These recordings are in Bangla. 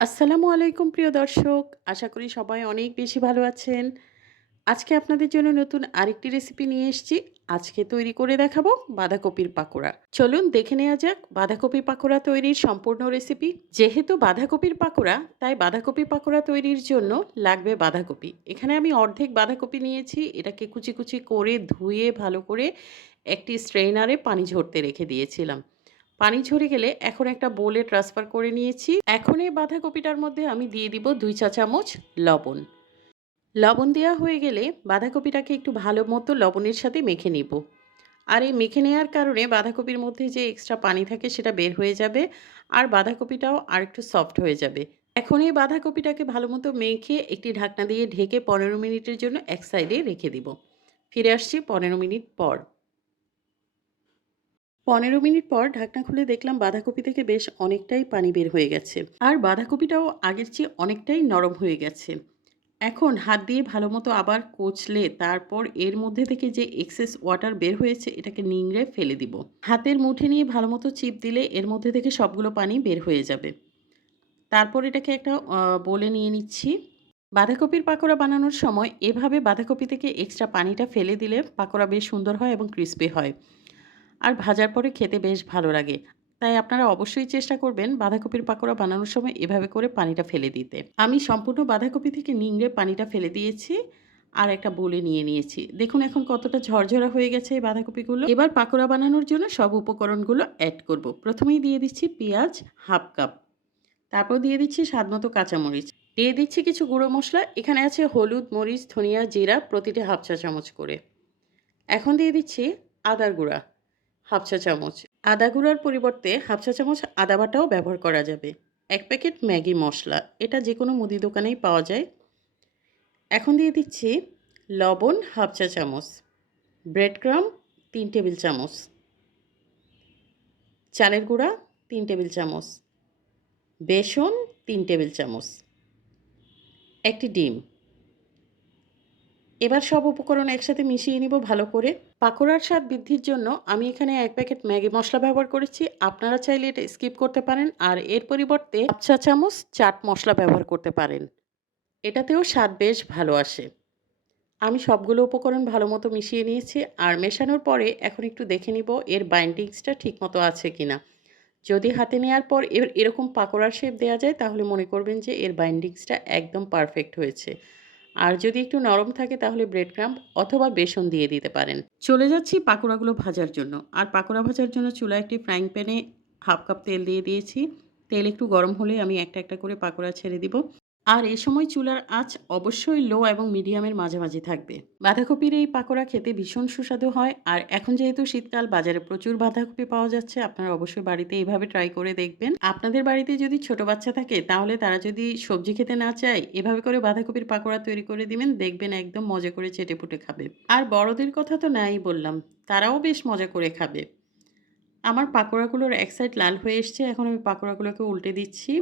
আসসালামু আলাইকুম প্রিয় দর্শক। আশা করি সবাই অনেক বেশি ভালো আছেন। আজকে আপনাদের জন্য নতুন আরেকটি রেসিপি নিয়ে এসেছি। আজকে তৈরি করে দেখাবো বাঁধাকপির পাকোড়া। চলুন দেখে নেওয়া যাক বাঁধাকপি পাকোড়া তৈরির সম্পূর্ণ রেসিপি। যেহেতু বাঁধাকপির পাকোড়া, তাই বাঁধাকপি পাকোড়া তৈরির জন্য লাগবে বাঁধাকপি। এখানে আমি অর্ধেক বাঁধাকপি নিয়েছি। এটাকে কুচি, কুচি করে ধুয়ে ভালো করে একটি স্ট্রেইনারে পানি ঝরতে রেখে দিয়েছিলাম। পানি ঝরে গেলে এখন একটা বোলে ট্রান্সফার করে নিয়েছি। এখন এই বাঁধাকপিটার মধ্যে আমি দিয়ে দিব ২ চা চামচ লবণ। লবণ দেওয়া হয়ে গেলে বাঁধাকপিটাকে একটু ভালো মতো লবণের সাথে মেখে নিব। আর এই মেখে নেওয়ার কারণে বাঁধাকপির মধ্যে যে এক্সট্রা পানি থাকে সেটা বের হয়ে যাবে আর বাঁধাকপিটাও আরেকটু সফট হয়ে যাবে। এখন এই বাঁধাকপিটাকে ভালো মতো মেখে একটি ঢাকনা দিয়ে ঢেকে ১৫ মিনিটের জন্য এক সাইডে রেখে দিব। ফিরে আসছি ১৫ মিনিট পর। ১৫ মিনিট পর ঢাকনা খুলে দেখলাম বাঁধাকপি থেকে বেশ অনেকটাই পানি বের হয়ে গেছে। আর বাঁধাকপিটাও আগের চেয়ে অনেকটাই নরম হয়ে গেছে। এখন হাত দিয়ে ভালোমতো আবার কচলে তারপর এর মধ্যে থেকে যে এক্সেস ওয়াটার বের হয়েছে এটাকে নিংড়ে ফেলে দিব। হাতের মুঠি নিয়ে ভালোমতো চিপ দিলে এর মধ্যে থেকে সবগুলো পানি বের হয়ে যাবে। তারপর এটাকে একটা বোলে নিয়ে নিচ্ছি। বাঁধাকপির পাকোড়া বানানোর সময় এভাবে বাঁধাকপি থেকে এক্সট্রা পানিটা ফেলে দিলে পাকোড়া বেশ সুন্দর হয় এবং ক্রিসপি হয়। আর ভাজার পরে খেতে বেশ ভালো লাগে। তাই আপনারা অবশ্যই চেষ্টা করবেন বাঁধাকপির পাকোড়া বানানোর সময় এভাবে করে পানিটা ফেলে দিতে। আমি সম্পূর্ণ বাঁধাকপি থেকে নিংড়ে পানিটা ফেলে দিয়েছি আর একটা বোলে নিয়ে নিয়েছি। দেখুন এখন কতটা ঝরঝরা হয়ে গেছে এই বাঁধাকপিগুলো। এবার পাকোড়া বানানোর জন্য সব উপকরণগুলো অ্যাড করব। প্রথমেই দিয়ে দিচ্ছি পেঁয়াজ 1/2 কাপ। তারপর দিয়ে দিচ্ছি স্বাদমতো কাঁচামরিচ। দিয়ে দিচ্ছি কিছু গুঁড়ো মসলা। এখানে আছে হলুদ, মরিচ, ধনিয়া, জিরা প্রতিটি 1/2 চা চামচ করে। এখন দিয়ে দিচ্ছি আদার গুঁড়া 1/2 চা চামচ। আদা গুঁড়ার পরিবর্তে 1/2 চা চামচ আদা বাটাও ব্যবহার করা যাবে। ১ প্যাকেট ম্যাগি মসলা। এটা যেকোনো মুদি দোকানেই পাওয়া যায়। এখন দিয়ে দিচ্ছি লবণ 1/2 চা চামচ, ব্রেড ক্রাম্ব ৩ টেবিল চামচ, চালের গুঁড়া ৩ টেবিল চামচ, বেসন ৩ টেবিল চামচ, ১টি ডিম। এবার সব উপকরণ একসাথে মিশিয়ে নিব ভালো করে। পাকোড়ার স্বাদ বৃদ্ধির জন্য আমি এখানে ১ প্যাকেট ম্যাগি মসলা ব্যবহার করেছি। আপনারা চাইলে এটা স্কিপ করতে পারেন আর এর পরিবর্তে ১/২ চা চামচ চাট মসলা ব্যবহার করতে পারেন। এটাতেও স্বাদ বেশ ভালো আসে। আমি সবগুলো উপকরণ ভালোমতো মিশিয়ে নিয়েছি আর মেশানোর পরে এখন একটু দেখে নিব এর বাইন্ডিংসটা ঠিকমতো আছে কিনা। যদি হাতে নেয়ার পর এরকম পাকোড়ার শেপ দেয়া যায় তাহলে মনে করবেন যে এর বাইন্ডিংসটা একদম পারফেক্ট হয়েছে। আর যদি একটু নরম থাকে তাহলে ব্রেড ক্রাম্ব অথবা বেসন দিয়ে দিতে পারেন। চলে যাচ্ছি পাকোড়াগুলো ভাজার জন্য। আর পাকোড়া ভাজার জন্য চুলায় একটি ফ্রাইং প্যানে 1/2 কাপ তেল দিয়ে দিয়েছি। তেল একটু গরম হলে আমি একটা, একটা করে পাকোড়া ছেড়ে দিব। আর এ সময় চুলার আঁচ অবশ্যই লো এবং মিডিয়ামের মাঝামাঝি থাকবে। বাঁধাকপির এই পাকোড়া খেতে ভীষণ সুস্বাদু হয়। আর এখন যেহেতু শীতকাল বাজারে প্রচুর বাঁধাকপি পাওয়া যাচ্ছে, আপনারা অবশ্যই বাড়িতে এইভাবে ট্রাই করে দেখবেন। আপনাদের বাড়িতে যদি ছোট বাচ্চা থাকে তাহলে তারা যদি সবজি খেতে না চায়, এভাবে করে বাঁধাকপির পাকোড়া তৈরি করে দিবেন, দেখবেন একদম মজা করে চেটেপুটে খাবে। আর বড়দের কথা তো নাই বললাম, তারাও বেশ মজা করে খাবে। আমার পাকোড়াগুলোর এক সাইড লাল হয়ে এসছে। এখন আমি পাকোড়াগুলোকে উল্টে দিচ্ছি।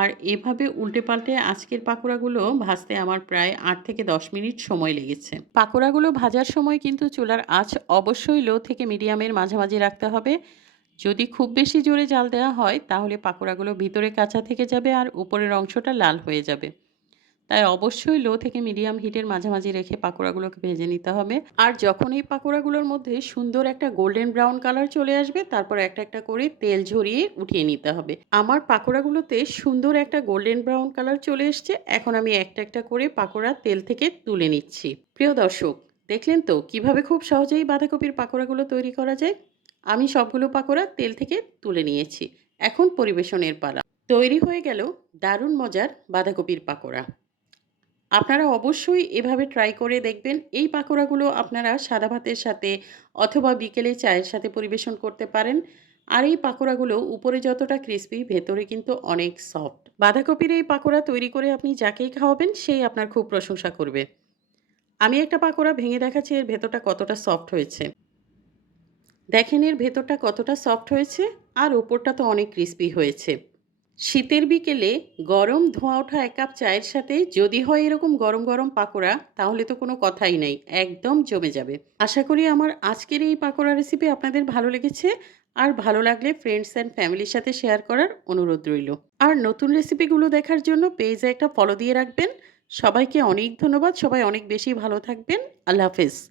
আর এভাবে উল্টে পাল্টে আজকের পাকোড়াগুলো ভাজতে আমার প্রায় ৮ থেকে ১০ মিনিট সময় লেগেছে। পাকোড়াগুলো ভাজার সময় কিন্তু চুলার আঁচ অবশ্যই লো থেকে মিডিয়ামের মাঝামাঝি রাখতে হবে। যদি খুব বেশি জোরে জাল দেওয়া হয় তাহলে পাকোড়াগুলো ভিতরে কাঁচা থেকে যাবে আর উপরের অংশটা লাল হয়ে যাবে। তাই অবশ্যই লো থেকে মিডিয়াম হিটের মাঝামাঝি রেখে পাকোড়াগুলোকে ভেজে নিতে হবে। আর যখন এই পাকোড়াগুলোর মধ্যে সুন্দর একটা গোল্ডেন ব্রাউন কালার চলে আসবে তারপর একটা, একটা করে তেল ঝরিয়ে উঠিয়ে নিতে হবে। আমার পাকোড়াগুলোতে সুন্দর একটা গোল্ডেন ব্রাউন কালার চলে এসছে। এখন আমি একটা, একটা করে পাকোড়া তেল থেকে তুলে নিচ্ছি। প্রিয় দর্শক, দেখলেন তো কিভাবে খুব সহজেই বাঁধাকপির পাকোড়াগুলো তৈরি করা যায়? আমি সবগুলো পাকোড়া তেল থেকে তুলে নিয়েছি। এখন পরিবেশনের পালা। তৈরি হয়ে গেল দারুণ মজার বাঁধাকপির পাকোড়া। আপনারা অবশ্যই এভাবে ট্রাই করে দেখবেন। এই পাকোড়াগুলো আপনারা সাদা ভাতের সাথে অথবা বিকেলে চায়ের সাথে পরিবেশন করতে পারেন। আর এই পাকোড়াগুলো উপরে যতটা ক্রিসপি ভেতরে কিন্তু অনেক সফট। বাঁধাকপির এই পাকোড়া তৈরি করে আপনি যাকেই খাওয়াবেন সেই আপনার খুব প্রশংসা করবে। আমি একটা পাকোড়া ভেঙে দেখাচ্ছি এর ভেতরটা কতটা সফট হয়েছে। দেখেন এর ভেতরটা কতটা সফট হয়েছে আর উপরটা তো অনেক ক্রিসপি হয়েছে। শীতের বিকেলে গরম ধোঁয়া ওঠা ১ কাপ চায়ের সাথে যদি হয় এরকম গরম, গরম পাকোড়া তাহলে তো কোনো কথাই নাই। একদম জমে যাবে। আশা করি আমার আজকের এই পাকোড়া রেসিপি আপনাদের ভালো লেগেছে। আর ভালো লাগলে ফ্রেন্ডস অ্যান্ড ফ্যামিলির সাথে শেয়ার করার অনুরোধ রইল। আর নতুন রেসিপিগুলো দেখার জন্য পেজে একটা ফলো দিয়ে রাখবেন। সবাইকে অনেক ধন্যবাদ। সবাই অনেক বেশি ভালো থাকবেন। আল্লাহ হাফেজ।